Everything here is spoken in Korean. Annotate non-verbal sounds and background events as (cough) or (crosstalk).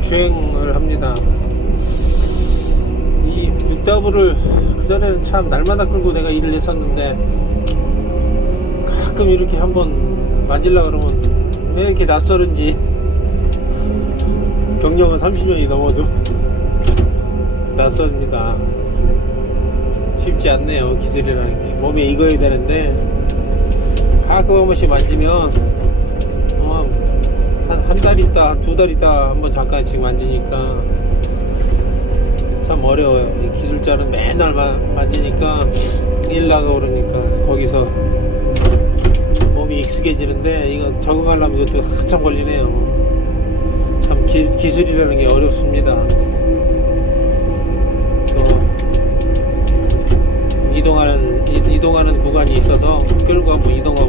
주행을 합니다. 이 6W를 그전에는 참 날마다 끌고 내가 일을 했었는데 가끔 이렇게 한번 만질라 그러면 왜 이렇게 낯설은지 (laughs) 경력은 30년이 넘어도 (laughs) 낯섭니다. 쉽지 않네요 기술이라는 게 몸에 익어야 되는데 가끔 한 번씩 만지면 달 있다 한두달 있다 한번 잠깐씩 만지니까 참 어려워요. 이 기술자는 맨날 마- 만지니까 일 나가고 그러니까 거기서 몸이 익숙해지는데 이거 적응하려면 이것도 한참 걸리네요. 참 기, 기술이라는 게 어렵습니다. 또 이동하는 이- 이동하는 구간이 있어서 끌고 한번 이동하고